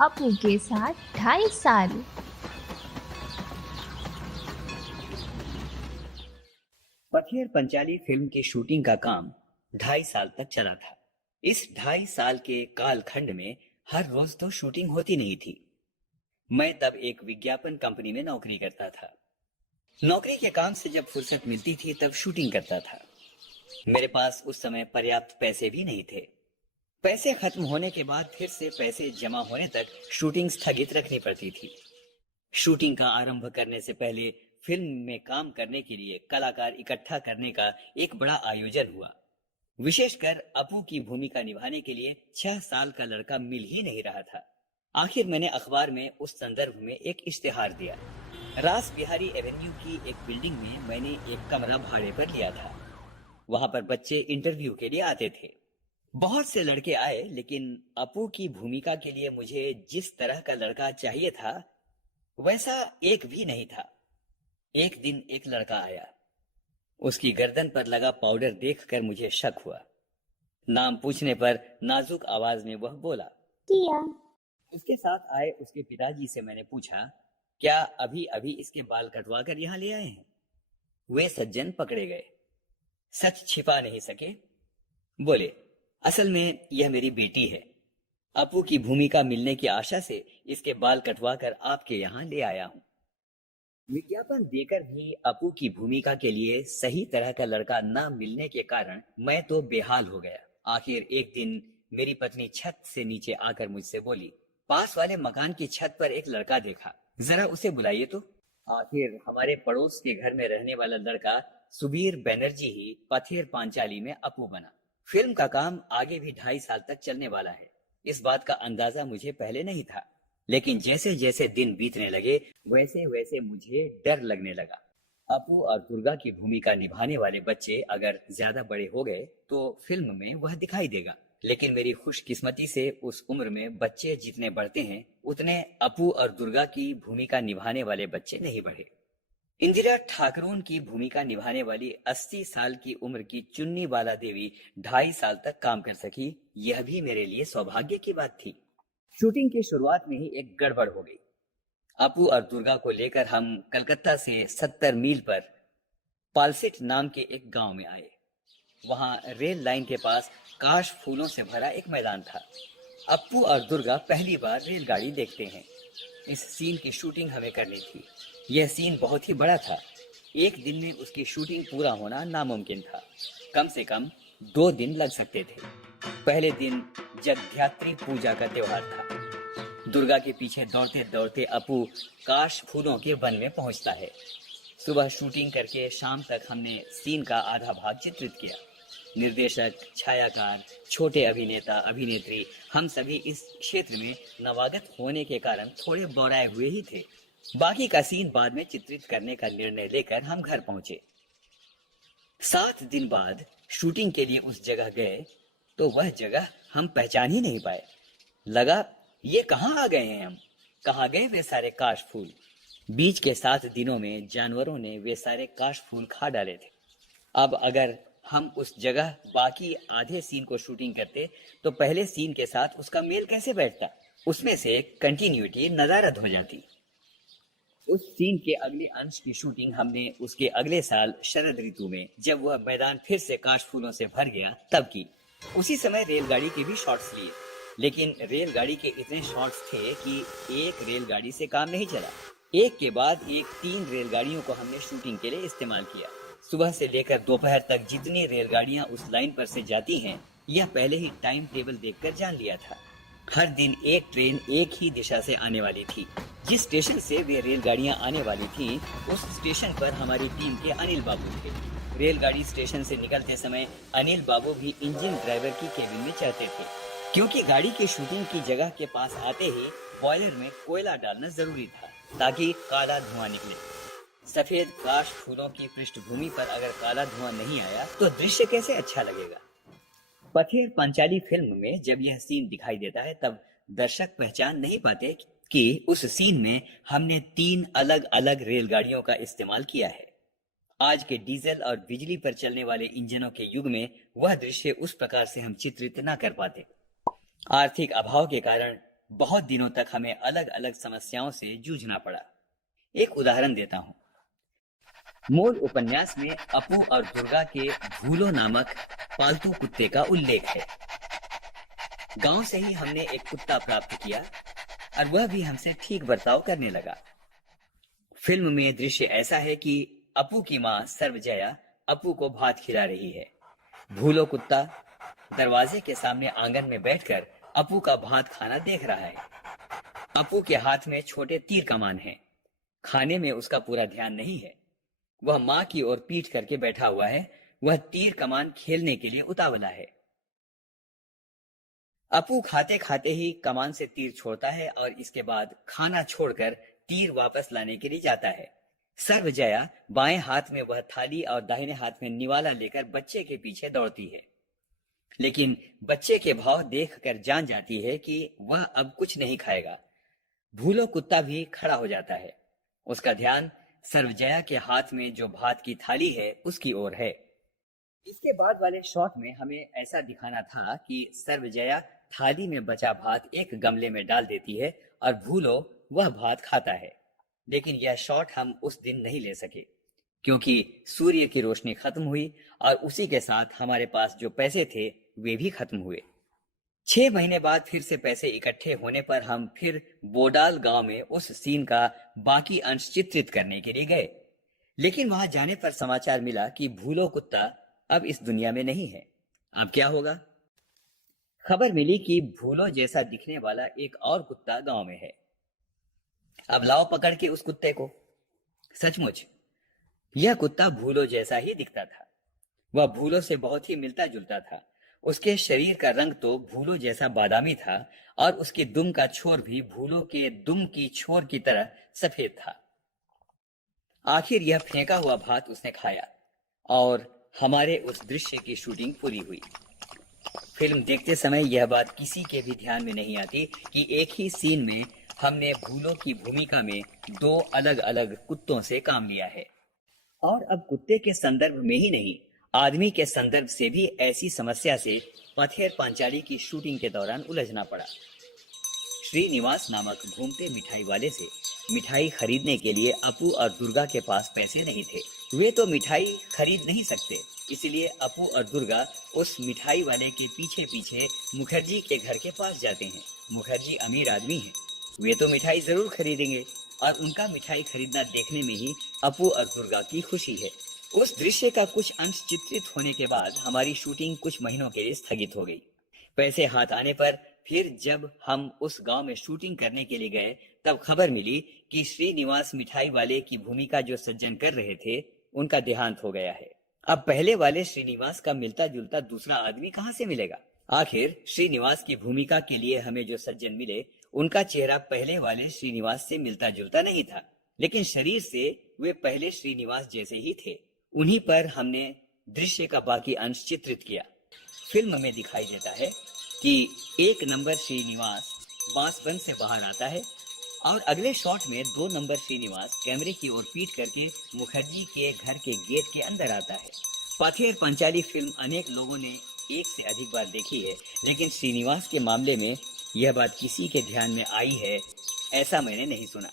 अपू के साथ 2.5 साल। पथियर पंचाली फिल्म की शूटिंग का काम 2.5 साल तक चला था। इस 2.5 साल के कालखंड में हर रोज तो शूटिंग होती नहीं थी। मैं तब एक विज्ञापन कंपनी में नौकरी करता था। नौकरी के काम से जब फुर्सत मिलती थी तब शूटिंग करता था। मेरे पास उस समय पर्याप्त पैसे भी नहीं थे। पैसे खत्म होने के बाद फिर से पैसे जमा होने तक शूटिंग स्थगित रखनी पड़ती थी। शूटिंग का आरंभ करने से पहले फिल्म में काम करने के लिए कलाकार इकट्ठा करने का एक बड़ा आयोजन हुआ। विशेषकर अपू की भूमिका निभाने के लिए 6 साल का लड़का मिल ही नहीं रहा था। आखिर मैंने अखबार में उस संदर्भ में एक इश्तेहार दिया। रास बिहारी एवेन्यू की एक बिल्डिंग में मैंने एक कमरा भाड़े पर लिया था। वहां पर बच्चे इंटरव्यू के लिए आते थे। बहुत से लड़के आए, लेकिन अपू की भूमिका के लिए मुझे जिस तरह का लड़का चाहिए था वैसा एक भी नहीं था। एक दिन एक लड़का आया। उसकी गर्दन पर लगा पाउडर देखकर मुझे शक हुआ। नाम पूछने पर नाजुक आवाज में वह बोला, किया। उसके साथ आए उसके पिताजी से मैंने पूछा, क्या अभी अभी इसके बाल कटवा कर यहाँ ले आए हैं? वे सज्जन पकड़े गए। सच छिपा नहीं सके। बोले, असल में यह मेरी बेटी है। अपू की भूमिका मिलने की आशा से इसके बाल कटवा कर आपके यहाँ ले आया हूँ। विज्ञापन देकर भी अपू की भूमिका के लिए सही तरह का लड़का न मिलने के कारण मैं तो बेहाल हो गया। आखिर एक दिन मेरी पत्नी छत से नीचे आकर मुझसे बोली, पास वाले मकान की छत पर एक लड़का देखा, जरा उसे बुलाइए तो। आखिर हमारे पड़ोस के घर में रहने वाला लड़का सुबीर बनर्जी ही पथेर पांचाली में अपू बना। फिल्म का काम आगे भी 2.5 साल तक चलने वाला है। इस बात का अंदाजा मुझे पहले नहीं था, लेकिन जैसे जैसे दिन बीतने लगे वैसे वैसे मुझे डर लगने लगा। अपू और दुर्गा की भूमिका निभाने वाले बच्चे अगर ज्यादा बड़े हो गए तो फिल्म में वह दिखाई देगा, लेकिन मेरी खुशकिस्मती से उस उम्र में बच्चे जितने बढ़ते हैं उतने अपू और दुर्गा की भूमिका निभाने वाले बच्चे नहीं बढ़े। इंदिरा ठाकरोन की भूमिका निभाने वाली 80 साल की उम्र की चुन्नी बाला देवी 2.5 साल तक काम कर सकी, यह भी मेरे लिए सौभाग्य की बात थी। शूटिंग की शुरुआत में ही एक गड़बड़ हो गई। अपू और दुर्गा को लेकर हम कलकत्ता से 70 मील पर पालसेट नाम के एक गांव में आए। वहां रेल लाइन के पास काश फूलों से भरा एक मैदान था। अपू और दुर्गा पहली बार रेलगाड़ी देखते हैं। इस सीन की शूटिंग हमें करनी थी। यह सीन बहुत ही बड़ा था। एक दिन में उसकी शूटिंग पूरा होना नामुमकिन था। कम से कम 2 दिन लग सकते थे। पहले दिन जगध्यात्री पूजा का त्योहार था। दुर्गा के पीछे दौड़ते दौड़ते अपू काश फूलों के वन में पहुंचता है। सुबह शूटिंग करके शाम तक हमने सीन का आधा भाग चित्रित किया। निर्देशक, छायाकार, छोटे अभिनेता, अभिनेत्री, हम सभी इस क्षेत्र में नवागत होने के कारण थोड़े बौराए हुए ही थे। बाकी का सीन बाद में चित्रित करने का निर्णय लेकर हम घर पहुंचे। 7 दिन बाद शूटिंग के लिए उस जगह गए तो वह जगह हम पहचान ही नहीं पाए। लगा ये कहाँ आ गए हैं हम? कहाँ गए वे सारे काश फूल? बीच के 7 दिनों में जानवरों ने वे सारे काश फूल खा डाले थे। अब अगर हम उस जगह बाकी आधे सीन को शूटिंग करते तो पहले सीन के साथ उसका मेल कैसे बैठता? उसमें से कंटिन्यूटी नदारद हो जाती। उस सीन के अगले अंश की शूटिंग हमने उसके अगले साल शरद ऋतु में, जब वह मैदान फिर से काश फूलों से भर गया, तब की। उसी समय रेलगाड़ी के भी शॉट्स लिए, लेकिन रेलगाड़ी के इतने शॉट्स थे कि एक रेलगाड़ी से काम नहीं चला। एक के बाद एक 3 रेलगाड़ियों को हमने शूटिंग के लिए इस्तेमाल किया। सुबह से लेकर दोपहर तक जितनी रेलगाड़ियां उस लाइन पर से जाती हैं, यह पहले ही टाइम टेबल देखकर जान लिया था। हर दिन एक ट्रेन एक ही दिशा से आने वाली थी। जिस स्टेशन से वे रेलगाड़ियां आने वाली थी, उस स्टेशन पर हमारी टीम के अनिल बाबू थे। रेलगाड़ी स्टेशन से निकलते समय अनिल बाबू भी इंजन ड्राइवर की केबिन में चढ़ते थे, क्योंकि गाड़ी की शूटिंग की जगह के पास आते ही बॉयलर में कोयला डालना जरूरी था ताकि काला धुआं निकले। सफेद काश फूलों की पृष्ठभूमि पर अगर काला धुआं नहीं आया तो दृश्य कैसे अच्छा लगेगा? पथेर पांचाली फिल्म में जब यह सीन दिखाई देता है तब दर्शक पहचान नहीं पाते कि उस सीन में हमने 3 अलग अलग रेलगाड़ियों का इस्तेमाल किया है। आज के डीजल और बिजली पर चलने वाले इंजनों के युग में वह दृश्य उस प्रकार से हम चित्रित न कर पाते। आर्थिक अभाव के कारण बहुत दिनों तक हमें अलग अलग समस्याओं से जूझना पड़ा। एक उदाहरण देता हूँ। मूल उपन्यास में अपू और दुर्गा के भूलो नामक पालतू कुत्ते का उल्लेख है। गांव से ही हमने एक कुत्ता प्राप्त किया और वह भी हमसे ठीक बर्ताव करने लगा। फिल्म में दृश्य ऐसा है कि अपू की माँ सर्वजया अपू को भात खिला रही है। भूलो कुत्ता दरवाजे के सामने आंगन में बैठकर अपू का भात खाना देख रहा है। अपू के हाथ में छोटे तीर कमान हैं। खाने में उसका पूरा ध्यान नहीं है। वह माँ की ओर पीठ करके बैठा हुआ है। वह तीर कमान खेलने के लिए उतावला है। अपू खाते खाते ही कमान से तीर छोड़ता है और इसके बाद खाना छोड़कर तीर वापस लाने के लिए जाता है। सर्वजया बाएं हाथ में वह थाली और दाहिने हाथ में निवाला लेकर बच्चे के पीछे दौड़ती है, लेकिन बच्चे के भाव देखकर जान जाती है कि वह अब कुछ नहीं खाएगा। भूलो कुत्ता भी खड़ा हो जाता है। उसका ध्यान सर्वजया के हाथ में जो भात की थाली है उसकी ओर है। इसके बाद वाले शॉट में हमें ऐसा दिखाना था कि सर्वजया थाली में बचा भात एक गमले में डाल देती है और भूलो वह भात खाता है। लेकिन यह शॉट हम उस दिन नहीं ले सके क्योंकि सूर्य की रोशनी खत्म हुई और उसी के साथ हमारे पास जो पैसे थे वे भी खत्म हुए। 6 महीने बाद फिर से पैसे इकट्ठे होने पर हम फिर बोडाल गांव में उस सीन का बाकी अंश चित्रित करने के लिए गए, लेकिन वहां जाने पर समाचार मिला कि भूलो कुत्ता अब इस दुनिया में नहीं है। अब क्या होगा? खबर मिली कि भूलो जैसा दिखने वाला एक और कुत्ता गांव में है। अब लाओ पकड़ के उस कुत्ते को। सचमुच यह कुत्ता भूलो जैसा ही दिखता था। वह भूलो से बहुत ही मिलता जुलता था। उसके शरीर का रंग तो भूलो जैसा बादामी था और उसके दुम का छोर भी भूलो के दुम की छोर की तरह सफेद था। आखिर यह फेंका हुआ भात उसने खाया और हमारे उस दृश्य की शूटिंग पूरी हुई। फिल्म देखते समय यह बात किसी के भी ध्यान में नहीं आती कि एक ही सीन में हमने भूलो की भूमिका में 2 अलग अलग कुत्तों से काम लिया है। और अब कुत्ते के संदर्भ में ही नहीं, आदमी के संदर्भ से भी ऐसी समस्या से पथेर पांचाली की शूटिंग के दौरान उलझना पड़ा। श्रीनिवास नामक घूमते मिठाई वाले से मिठाई खरीदने के लिए अपू और दुर्गा के पास पैसे नहीं थे। वे तो मिठाई खरीद नहीं सकते, इसलिए अपू और दुर्गा उस मिठाई वाले के पीछे पीछे मुखर्जी के घर के पास जाते हैं। मुखर्जी अमीर आदमी हैं, वे तो मिठाई जरूर खरीदेंगे और उनका मिठाई खरीदना देखने में ही अपू और दुर्गा की खुशी है। उस दृश्य का कुछ अंश चित्रित होने के बाद हमारी शूटिंग कुछ महीनों के लिए स्थगित हो गई। पैसे हाथ आने पर फिर जब हम उस गांव में शूटिंग करने के लिए गए तब खबर मिली कि श्रीनिवास मिठाई वाले की भूमिका जो सज्जन कर रहे थे उनका देहांत हो गया है। अब पहले वाले श्रीनिवास का मिलता जुलता दूसरा आदमी कहां से मिलेगा? आखिर श्रीनिवास की भूमिका के लिए हमें जो सज्जन मिले उनका चेहरा पहले वाले श्रीनिवास से मिलता जुलता नहीं था, लेकिन शरीर से वे पहले श्रीनिवास जैसे ही थे। उन्हीं पर हमने दृश्य का बाकी अंश चित्रित किया। फिल्म में दिखाई देता है कि 1 नंबर श्रीनिवास बांसबंद से बाहर आता है और अगले शॉट में 2 नंबर श्रीनिवास कैमरे की ओर पीट करके मुखर्जी के घर के गेट के अंदर आता है। पथेर पंचाली फिल्म अनेक लोगों ने एक से अधिक बार देखी है, लेकिन श्रीनिवास के मामले में यह बात किसी के ध्यान में आई है ऐसा मैंने नहीं सुना।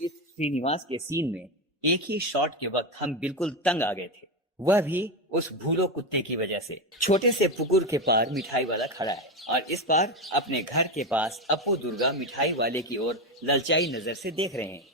इस श्रीनिवास के सीन में एक ही शॉट के वक्त हम बिल्कुल तंग आ गए थे, वह भी उस भूलो कुत्ते की वजह से। छोटे से पुकुर के पार मिठाई वाला खड़ा है और इस पार अपने घर के पास अपू दुर्गा मिठाई वाले की ओर ललचाई नजर से देख रहे हैं।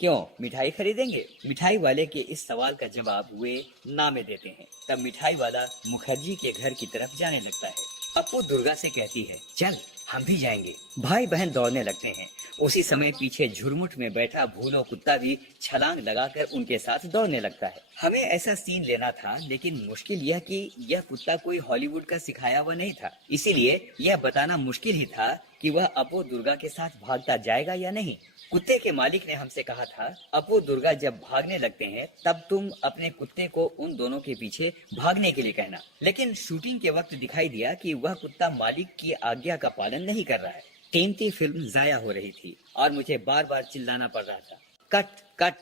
क्यों मिठाई खरीदेंगे? मिठाई वाले के इस सवाल का जवाब वे ना में देते हैं। तब मिठाई वाला मुखर्जी के घर की तरफ जाने लगता है। अपू दुर्गा से कहती है, चल हम भी जाएंगे। भाई बहन दौड़ने लगते हैं। उसी समय पीछे झुरमुट में बैठा भूलो कुत्ता भी छलांग लगाकर उनके साथ दौड़ने लगता है। हमें ऐसा सीन लेना था, लेकिन मुश्किल यह कि यह कुत्ता कोई हॉलीवुड का सिखाया हुआ नहीं था, इसीलिए यह बताना मुश्किल ही था कि वह अपू दुर्गा के साथ भागता जाएगा या नहीं। कुत्ते के मालिक ने हमसे कहा था, अपू दुर्गा जब भागने लगते हैं तब तुम अपने कुत्ते को उन दोनों के पीछे भागने के लिए कहना। लेकिन शूटिंग के वक्त दिखाई दिया कि वह कुत्ता मालिक की आज्ञा का पालन नहीं कर रहा है। कीमती फिल्म जाया हो रही थी और मुझे बार बार चिल्लाना पड़ रहा था, कट कट।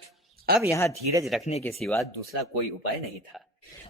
अब यहाँ धीरज रखने के सिवा दूसरा कोई उपाय नहीं था।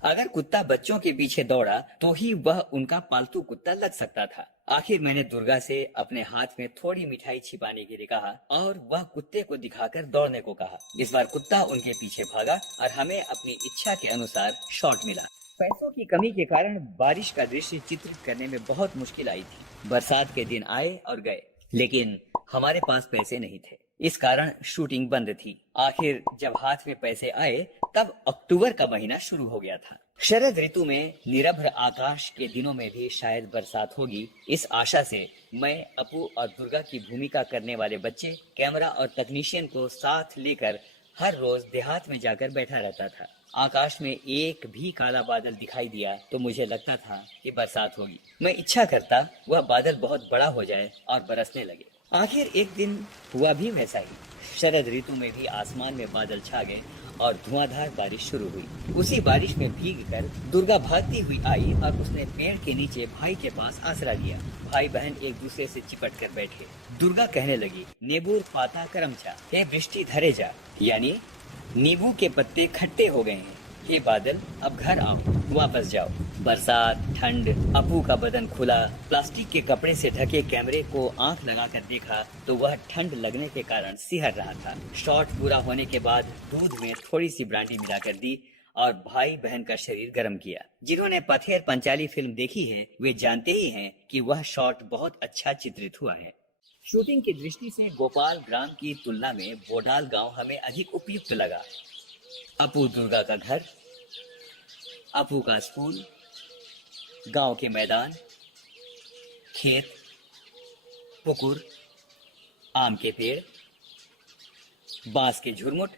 अगर कुत्ता बच्चों के पीछे दौड़ा तो ही वह उनका पालतू कुत्ता लग सकता था। आखिर मैंने दुर्गा से अपने हाथ में थोड़ी मिठाई छिपाने के लिए कहा और वह कुत्ते को दिखाकर दौड़ने को कहा। इस बार कुत्ता उनके पीछे भागा और हमें अपनी इच्छा के अनुसार शॉट मिला। पैसों की कमी के कारण बारिश का दृश्य चित्रित करने में बहुत मुश्किल आई थी। बरसात के दिन आए और गए, लेकिन हमारे पास पैसे नहीं थे, इस कारण शूटिंग बंद थी। आखिर जब हाथ में पैसे आए तब अक्टूबर का महीना शुरू हो गया था। शरद ऋतु में निरभ्र आकाश के दिनों में भी शायद बरसात होगी, इस आशा से मैं, अपू और दुर्गा की भूमिका करने वाले बच्चे, कैमरा और तकनीशियन को साथ लेकर हर रोज देहात में जाकर बैठा रहता था। आकाश में एक भी काला बादल दिखाई दिया तो मुझे लगता था कि बरसात होगी। मैं इच्छा करता वह बादल बहुत बड़ा हो जाए और बरसने लगे। आखिर एक दिन हुआ भी वैसा ही। शरद ऋतु में भी आसमान में बादल छा गए और धुआंधार बारिश शुरू हुई। उसी बारिश में भीगकर दुर्गा भागती हुई आई और उसने पेड़ के नीचे भाई के पास आसरा लिया। भाई बहन एक दूसरे से चिपट कर बैठे। दुर्गा कहने लगी, नेबूर पाता करम छा, हे वृष्टि धरे जा, यानी नींबू के पत्ते खट्टे हो गए हैं। हे बादल, अब घर आओ, वापस जाओ। बरसात, ठंड, अपू का बदन खुला। प्लास्टिक के कपड़े से ढके कैमरे को आंख लगाकर देखा तो वह ठंड लगने के कारण सिहर रहा था। शॉट पूरा होने के बाद दूध में थोड़ी सी ब्रांडी मिलाकर दी और भाई बहन का शरीर गर्म किया। जिन्होंने पथेर पंचाली फिल्म देखी है वे जानते ही हैं कि वह शॉट बहुत अच्छा चित्रित हुआ है। शूटिंग की दृष्टि से गोपाल ग्राम की तुलना में बोडाल गांव हमें अधिक उपयुक्त लगा। अपू दुर्गा का घर, अपू का स्कूल, गांव के मैदान, खेत, पुकुर, आम के पेड़, बांस के झुरमुट,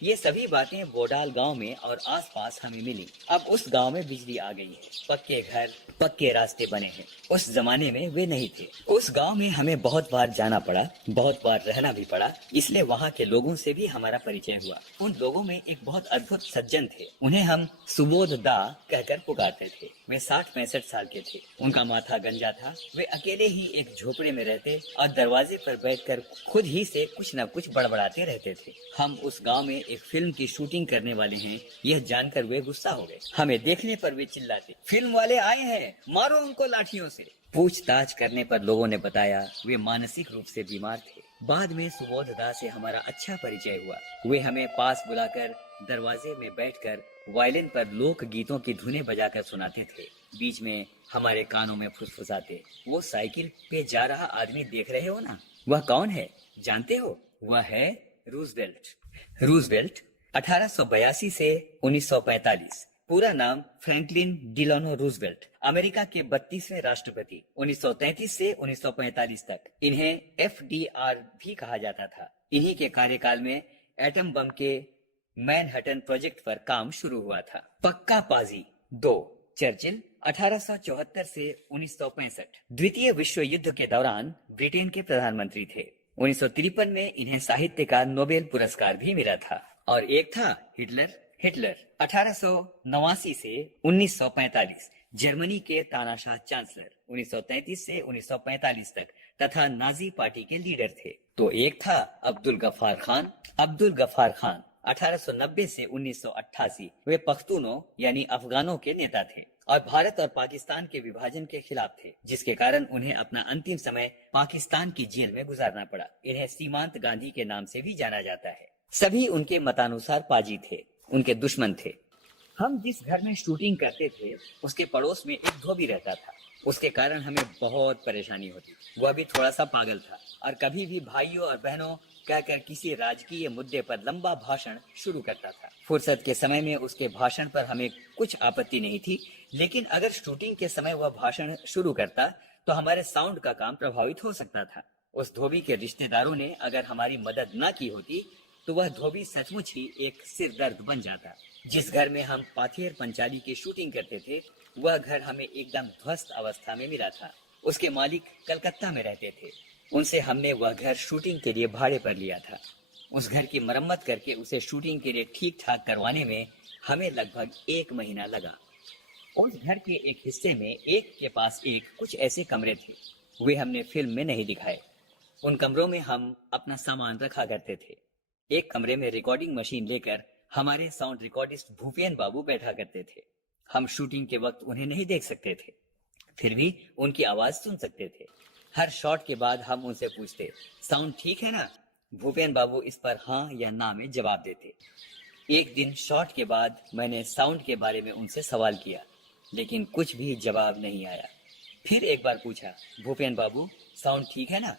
ये सभी बातें बोडाल गांव में और आसपास हमें मिली। अब उस गांव में बिजली आ गई है, पक्के घर, पक्के रास्ते बने हैं। उस जमाने में वे नहीं थे। उस गांव में हमें बहुत बार जाना पड़ा, बहुत बार रहना भी पड़ा, इसलिए वहाँ के लोगों से भी हमारा परिचय हुआ। उन लोगों में एक बहुत अद्भुत सज्जन थे, उन्हें हम सुबोध दा कहकर पुकारते थे। वे 60-65 साल के थे। उनका माथा गंजा था। वे अकेले ही एक झोपड़े में रहते और दरवाजे पर बैठकर खुद ही से कुछ न कुछ बड़बड़ाते रहते थे। हम उस गांव में एक फिल्म की शूटिंग करने वाले हैं, यह जानकर वे गुस्सा हो गए। हमें देखने पर वे चिल्लाते, फिल्म वाले आए हैं, मारो उनको लाठियों से। पूछताछ करने पर लोगों ने बताया वे मानसिक रूप से बीमार थे। बाद में सुबोध दा से हमारा अच्छा परिचय हुआ। वे हमें पास बुलाकर दरवाजे में बैठकर वायलिन पर लोक गीतों की धुनें बजाकर सुनाते थे। बीच में हमारे कानों में फुसफुसाते, वो साइकिल पे जा रहा आदमी देख रहे हो ना, वह कौन है जानते हो? वह है रूजवेल्ट। रूजवेल्ट 1882 से 1945। पूरा नाम फ्रैंकलिन डिलानो रूजवेल्ट, अमेरिका के 32वें राष्ट्रपति, 1933 से 1945 तक। इन्हें FDR भी कहा जाता था। इन्हीं के कार्यकाल में एटम बम के मैनहट्टन प्रोजेक्ट पर काम शुरू हुआ था। पक्का पाजी 2 चर्चिल 1874 से 1965। द्वितीय विश्व युद्ध के दौरान ब्रिटेन के प्रधानमंत्री थे। 1953 में इन्हें साहित्य का नोबेल पुरस्कार भी मिला था। और एक था हिटलर 1889 से 1945, जर्मनी के तानाशाह चांसलर 1933 से 1945 तक तथा नाजी पार्टी के लीडर थे। तो एक था अब्दुल गफ्फार खान 1890 से 1988। वे पख्तूनों यानी अफगानों के नेता थे और भारत और पाकिस्तान के विभाजन के खिलाफ थे, जिसके कारण उन्हें अपना अंतिम समय पाकिस्तान की जेल में गुजारना पड़ा। इन्हें सीमांत गांधी के नाम से भी जाना जाता है। सभी उनके मतानुसार पाजी थे, उनके दुश्मन थे। हम जिस घर में शूटिंग करते थे उसके पड़ोस में एक धोबी रहता था। उसके कारण हमें बहुत परेशानी होती। वह भी थोड़ा सा पागल था और कभी भी भाइयों और बहनों कहकर किसी राजकीय मुद्दे पर लंबा भाषण शुरू करता था। फुर्सत के समय में उसके भाषण पर हमें कुछ आपत्ति नहीं थी, लेकिन अगर शूटिंग के समय वह भाषण शुरू करता तो हमारे साउंड का काम प्रभावित हो सकता था। उस धोबी के रिश्तेदारों ने अगर हमारी मदद न की होती तो वह धोबी सचमुच ही एक सिर दर्द बन जाता। जिस घर में हम पाथेर पंचाली की शूटिंग करते थे वह घर हमें एकदम ध्वस्त अवस्था में मिला था। उसके मालिक कलकत्ता में रहते थे। उनसे हमने वह घर शूटिंग के लिए भाड़े पर लिया था। उस घर की मरम्मत करके उसे शूटिंग के लिए ठीक ठाक करवाने में हमें लगभग 1 महीना लगा। उस घर के एक हिस्से में एक के पास एक कुछ ऐसे कमरे थे, वे हमने फिल्म में नहीं दिखाए। उन कमरों में हम अपना सामान रखा करते थे। एक कमरे में रिकॉर्डिंग मशीन लेकर हमारे साउंड रिकॉर्डिस्ट भूपेन बाबू बैठा करते थे। हम शूटिंग के वक्त उन्हें नहीं देख सकते थे, फिर भी उनकी आवाज सुन सकते थे। हर शॉट के बाद हम उनसे पूछते, साउंड ठीक है ना? भूपेन बाबू इस पर हाँ या ना में जवाब देते। एक दिन शॉट के बाद मैंने साउंड के बारे में उनसे सवाल किया, लेकिन कुछ भी जवाब नहीं आया। फिर एक बार पूछा, भूपेन बाबू साउंड ठीक है ना?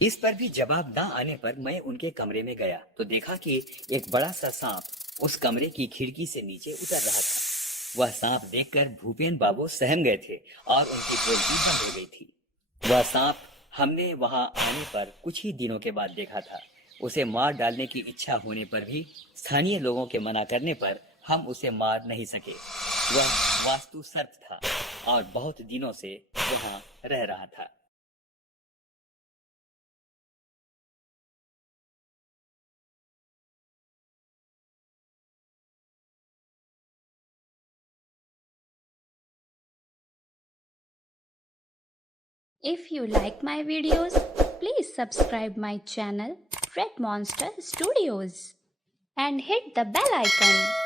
इस पर भी जवाब ना आने पर मैं उनके कमरे में गया तो देखा कि एक बड़ा सा सांप उस कमरे की खिड़की से नीचे उतर रहा था। वह सांप देखकर भूपेन बाबू सहम गए थे और उनकी बोलती बंद हो गई थी। वह सांप हमने वहां आने पर कुछ ही दिनों के बाद देखा था। उसे मार डालने की इच्छा होने पर भी स्थानीय लोगों के मना करने पर हम उसे मार नहीं सके। वह वास्तु सर्प था और बहुत दिनों से वहां रह रहा था। If you like my videos, please subscribe my channel Red Monster Studios and hit the bell icon.